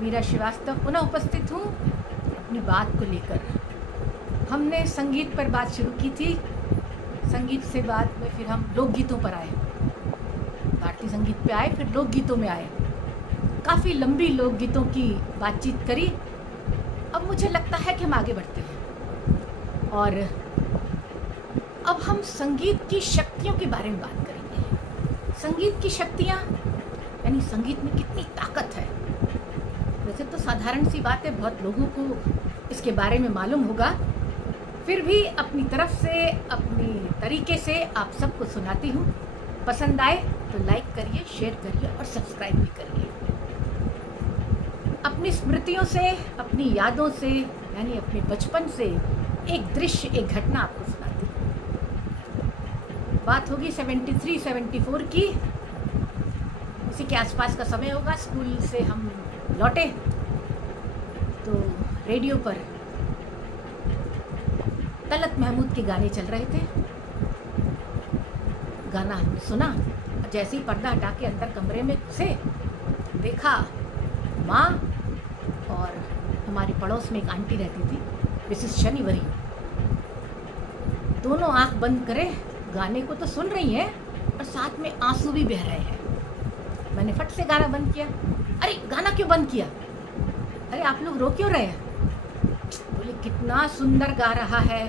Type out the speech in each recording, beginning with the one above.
मीरा श्रीवास्तव पुनः उपस्थित हूँ अपनी बात को लेकर। हमने संगीत पर बात शुरू की थी, संगीत से बाद में फिर हम लोकगीतों पर आए, भारतीय संगीत पे आए, फिर लोकगीतों में आए। काफ़ी लंबी लोकगीतों की बातचीत करी। अब मुझे लगता है कि हम आगे बढ़ते हैं और अब हम संगीत की शक्तियों के बारे में बात करेंगे। संगीत की शक्तियाँ यानी संगीत में कितनी ताकत है। वैसे तो साधारण सी बात है, बहुत लोगों को इसके बारे में मालूम होगा, फिर भी अपनी तरफ से अपनी तरीके से आप सबको सुनाती हूँ। पसंद आए तो लाइक करिए, शेयर करिए और सब्सक्राइब भी करिए। अपनी स्मृतियों से, अपनी यादों से यानी अपने बचपन से एक दृश्य, एक घटना आपको सुनाती हूँ। बात होगी 73-74 की, उसी के आसपास का समय होगा। स्कूल से हम लौटे तो रेडियो पर तलत महमूद के गाने चल रहे थे। गाना हमने सुना, जैसे ही पर्दा हटा के अंदर कमरे में घुसे, देखा माँ और हमारी पड़ोस में एक आंटी रहती थी, मिसेस शनिवरी, दोनों आंख बंद करे गाने को तो सुन रही हैं और साथ में आंसू भी बह रहे हैं। मैंने फट से गाना बंद किया। अरे गाना क्यों बंद किया? अरे आप लोग रो क्यों रहे हैं? बोले कितना सुंदर गा रहा है,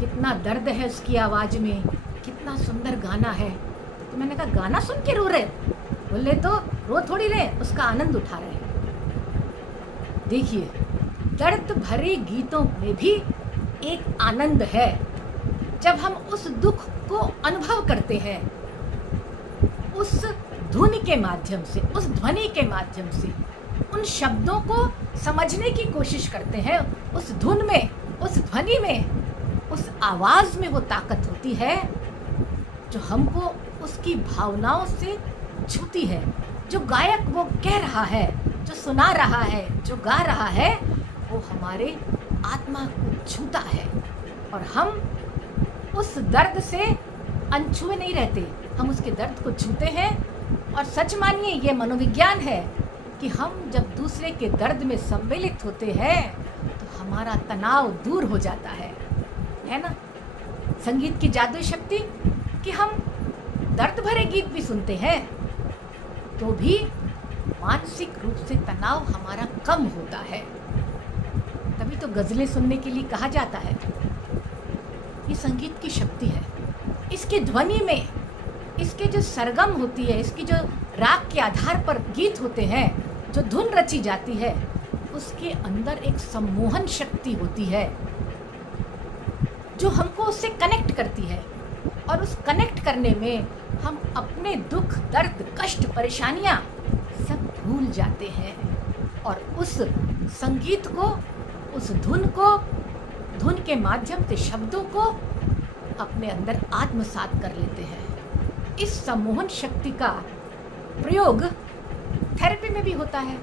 कितना दर्द है उसकी आवाज़ में, कितना सुंदर गाना है। तो मैंने कहा गाना सुन के रो रहे? बोले तो रो थोड़ी रहे, उसका आनंद उठा रहे हैं। देखिए, दर्द भरे गीतों में भी एक आनंद है। जब हम उस दुख को अनुभव करते हैं, उस धुन के माध्यम से, उस ध्वनि के माध्यम से उन शब्दों को समझने की कोशिश करते हैं, उस धुन में, उस ध्वनि में, उस आवाज़ में वो ताकत होती है जो हमको उसकी भावनाओं से छूती है। जो गायक वो कह रहा है, जो सुना रहा है, जो गा रहा है, वो हमारे आत्मा को छूता है और हम उस दर्द से अनछुए नहीं रहते, हम उसके दर्द को छूते हैं। और सच मानिए, ये मनोविज्ञान है कि हम जब दूसरे के दर्द में सम्मिलित होते हैं तो हमारा तनाव दूर हो जाता है ना। संगीत की जादुई शक्ति कि हम दर्द भरे गीत भी सुनते हैं तो भी मानसिक रूप से तनाव हमारा कम होता है। तभी तो गज़लें सुनने के लिए कहा जाता है। ये संगीत की शक्ति है। इसकी ध्वनि में, इसके जो सरगम होती है, इसकी जो राग के आधार पर गीत होते हैं, जो धुन रची जाती है, उसके अंदर एक सम्मोहन शक्ति होती है जो हमको उससे कनेक्ट करती है। और उस कनेक्ट करने में हम अपने दुख, दर्द, कष्ट, परेशानियाँ सब भूल जाते हैं और उस संगीत को, उस धुन को, धुन के माध्यम से शब्दों को अपने अंदर आत्मसात कर लेते हैं। इस सम्मोहन शक्ति का प्रयोग थेरेपी में भी होता है,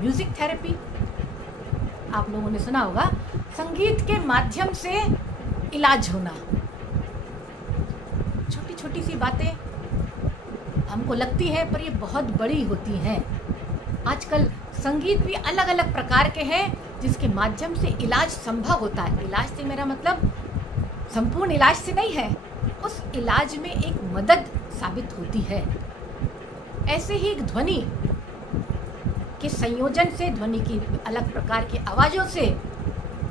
म्यूजिक थेरेपी। आप लोगों ने सुना होगा, संगीत के माध्यम से इलाज होना। छोटी छोटी सी बातें हमको लगती है पर ये बहुत बड़ी होती हैं। आजकल संगीत भी अलग अलग प्रकार के हैं जिसके माध्यम से इलाज संभव होता है। इलाज से मेरा मतलब संपूर्ण इलाज से नहीं है, उस इलाज में एक मदद साबित होती है। ऐसे ही एक ध्वनि के संयोजन से, ध्वनि की अलग प्रकार की आवाज़ों से,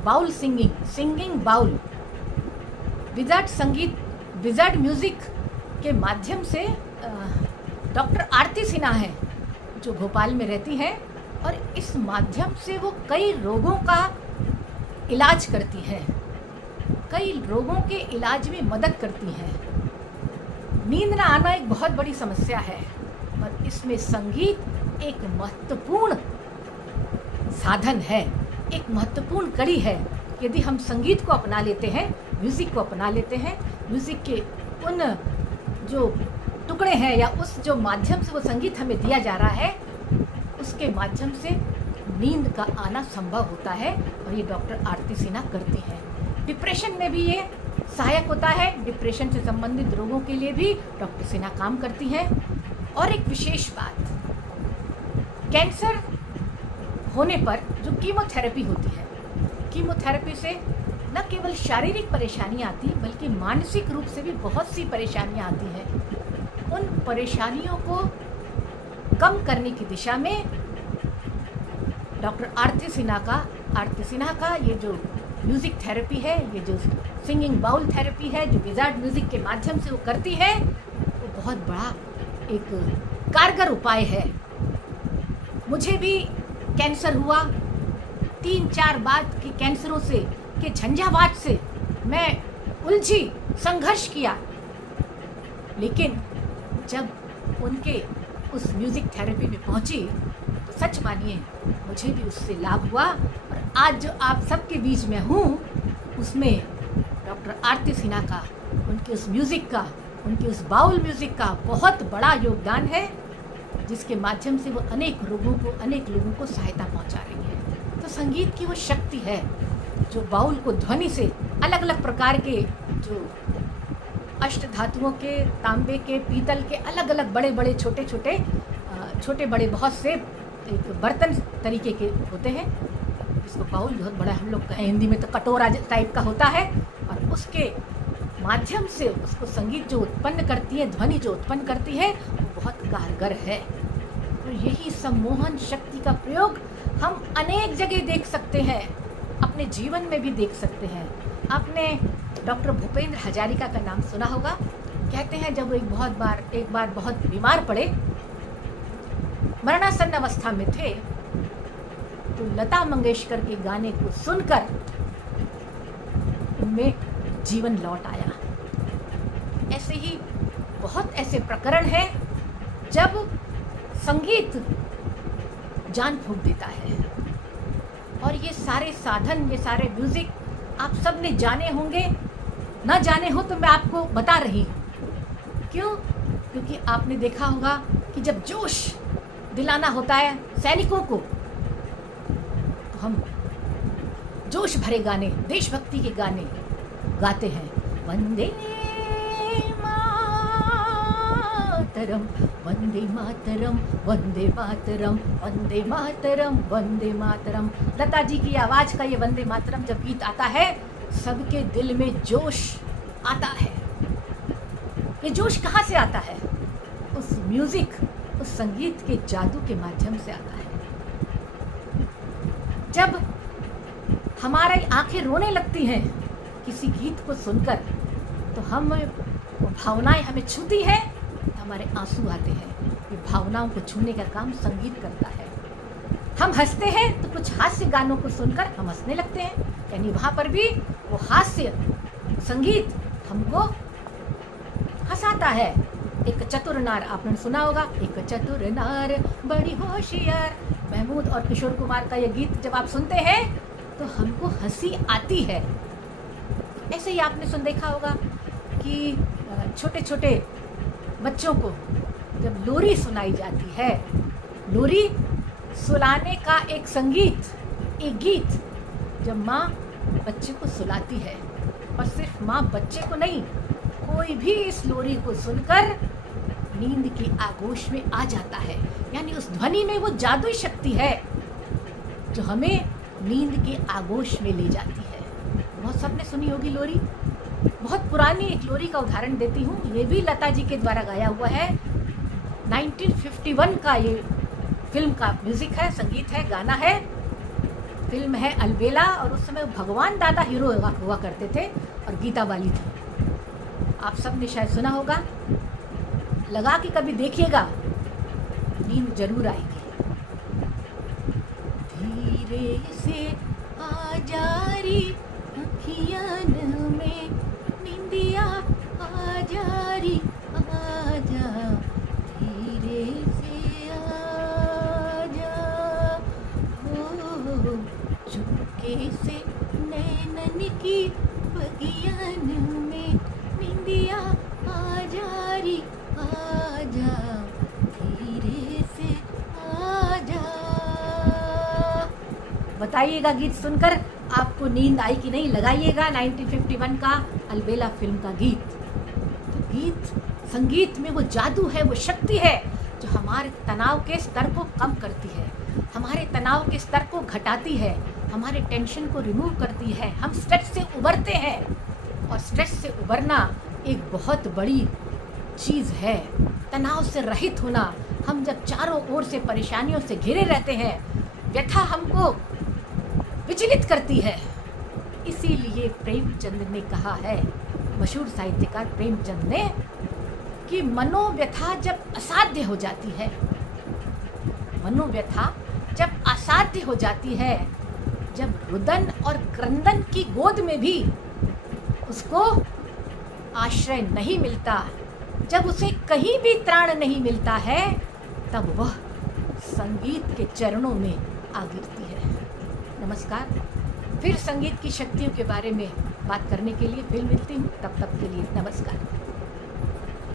बाउल सिंगिंग बाउल, विजार्ड संगीत, विजार्ड म्यूज़िक के माध्यम से डॉक्टर आरती सिन्हा है जो भोपाल में रहती हैं और इस माध्यम से वो कई रोगों का इलाज करती हैं, कई रोगों के इलाज में मदद करती हैं। नींद ना आना एक बहुत बड़ी समस्या है, पर इसमें संगीत एक महत्वपूर्ण साधन है, एक महत्वपूर्ण कड़ी है। यदि हम संगीत को अपना लेते हैं, म्यूज़िक को अपना लेते हैं, म्यूज़िक के उन जो टुकड़े हैं या उस जो माध्यम से वो संगीत हमें दिया जा रहा है, उसके माध्यम से नींद का आना संभव होता है और ये डॉक्टर आरती सिन्हा करती हैं। डिप्रेशन में भी ये सहायक होता है, डिप्रेशन से संबंधित रोगों के लिए भी डॉक्टर सिन्हा काम करती हैं। और एक विशेष बात, कैंसर होने पर जो कीमोथेरेपी होती है, कीमोथेरेपी से न केवल शारीरिक परेशानियाँ आती बल्कि मानसिक रूप से भी बहुत सी परेशानियाँ आती हैं। उन परेशानियों को कम करने की दिशा में डॉक्टर आरती सिन्हा का ये जो म्यूज़िक थेरेपी है, ये जो सिंगिंग बाउल थेरेपी है, जो विजार्ड म्यूज़िक के माध्यम से वो करती है, वो बहुत बड़ा एक कारगर उपाय है। मुझे भी कैंसर हुआ, 3-4 बार के कैंसरों से के झंझावात से मैं उलझी, संघर्ष किया, लेकिन जब उनके उस म्यूज़िक थेरेपी में पहुंची तो सच मानिए मुझे भी उससे लाभ हुआ। और आज जो आप सबके बीच में हूँ उसमें डॉक्टर आरती सिन्हा का, उनके उस म्यूज़िक का, उनके उस बाउल म्यूज़िक का बहुत बड़ा योगदान है, जिसके माध्यम से वो अनेक लोगों को सहायता पहुंचा रही है। तो संगीत की वो शक्ति है जो बाउल को ध्वनि से अलग अलग प्रकार के जो अष्ट धातुओं के, तांबे के, पीतल के अलग अलग बड़े बड़े छोटे बड़े बहुत से एक बर्तन तरीके के होते हैं, जिसको बाउल बहुत बड़ा हम लोग कहें, हिंदी में तो कटोरा टाइप का होता है, और उसके माध्यम से उसको संगीत जो उत्पन्न करती है, ध्वनि जो उत्पन्न करती है, वो बहुत कारगर है। तो यही सम्मोहन शक्ति का प्रयोग हम अनेक जगह देख सकते हैं, अपने जीवन में भी देख सकते हैं। आपने डॉक्टर भूपेंद्र हजारिका का नाम सुना होगा। कहते हैं जब एक बार बहुत बीमार पड़े, मरणासन्न अवस्था में थे, तो लता मंगेशकर के गाने को सुनकर उनमें जीवन लौट आया। ऐसे ही बहुत ऐसे प्रकरण हैं जब संगीत जान फूंक देता है। और ये सारे साधन, ये सारे म्यूजिक आप सब ने जाने होंगे, ना जाने हो तो मैं आपको बता रही हूँ। क्यों? क्योंकि आपने देखा होगा कि जब जोश दिलाना होता है सैनिकों को, तो हम जोश भरे गाने, देशभक्ति के गाने गाते हैं। वंदे मातरम, वंदे मातरम, वंदे मातरम, वंदे मातरम, वंदे मातरम। लता जी की आवाज़ का ये वंदे मातरम जब गीत आता है, सबके दिल में जोश आता है। ये जोश कहाँ से आता है? उस म्यूजिक, उस संगीत के जादू के माध्यम से आता है। जब हमारी आंखें रोने लगती हैं किसी गीत को सुनकर, तो हम वो भावनाएं हमें छूती हैं, तो हमारे आंसू आते हैं। ये भावनाओं को छूने का काम संगीत करता है। हम हंसते हैं तो कुछ हास्य गानों को सुनकर हम हंसने लगते हैं, यानी वहाँ पर भी वो हास्य संगीत हमको हंसाता है। एक चतुर नार आपने सुना होगा, एक चतुर नार बड़ी होशियार। महमूद और किशोर कुमार का ये गीत जब आप सुनते हैं तो हमको हंसी आती है। ऐसे ही आपने देखा होगा कि छोटे छोटे बच्चों को जब लोरी सुनाई जाती है, लोरी सुलाने का एक संगीत, एक गीत, जब माँ बच्चे को सुलाती है, और सिर्फ माँ बच्चे को नहीं, कोई भी इस लोरी को सुनकर नींद की आगोश में आ जाता है। यानी उस ध्वनि में वो जादुई शक्ति है जो हमें नींद के आगोश में ले जाती है। बहुत सबने सुनी होगी लोरी। बहुत पुरानी एक लोरी का उदाहरण देती हूँ, ये भी लता जी के द्वारा गाया हुआ है। 1951 का ये फिल्म का म्यूजिक है, संगीत है, गाना है। फिल्म है अलबेला, और उस समय भगवान दादा हीरो हुआ करते थे और गीता वाली थी। आप सब ने शायद सुना होगा, लगा के कभी देखिएगा, नींद जरूर आएगी। धीरे से आ जा री अखियन में निंदिया, आ जा री आजा, धीरे से आ जा, हो चुपके से नैनन की बगियन में निंदिया, आ जा री आजा, धीरे से आजा। बताइएगा गीत सुनकर आपको नींद आई कि नहीं, लगाइएगा 1951 का अलबेला फिल्म का गीत। तो गीत, संगीत में वो जादू है, वो शक्ति है जो हमारे तनाव के स्तर को कम करती है, हमारे तनाव के स्तर को घटाती है, हमारे टेंशन को रिमूव करती है, हम स्ट्रेस से उबरते हैं। और स्ट्रेस से उबरना एक बहुत बड़ी चीज़ है। तनाव से रहित होना, हम जब चारों ओर से परेशानियों से घिरे रहते हैं, व्यथा हमको विचलित करती है। इसीलिए प्रेमचंद ने कहा है, मशहूर साहित्यकार प्रेमचंद ने, कि मनोव्यथा जब असाध्य हो जाती है, मनोव्यथा जब असाध्य हो जाती है, जब रुदन और क्रंदन की गोद में भी उसको आश्रय नहीं मिलता, जब उसे कहीं भी त्राण नहीं मिलता है, तब वह संगीत के चरणों में आ गिरती है। नमस्कार। फिर संगीत की शक्तियों के बारे में बात करने के लिए फिर मिलती हूँ। तब तक के लिए नमस्कार।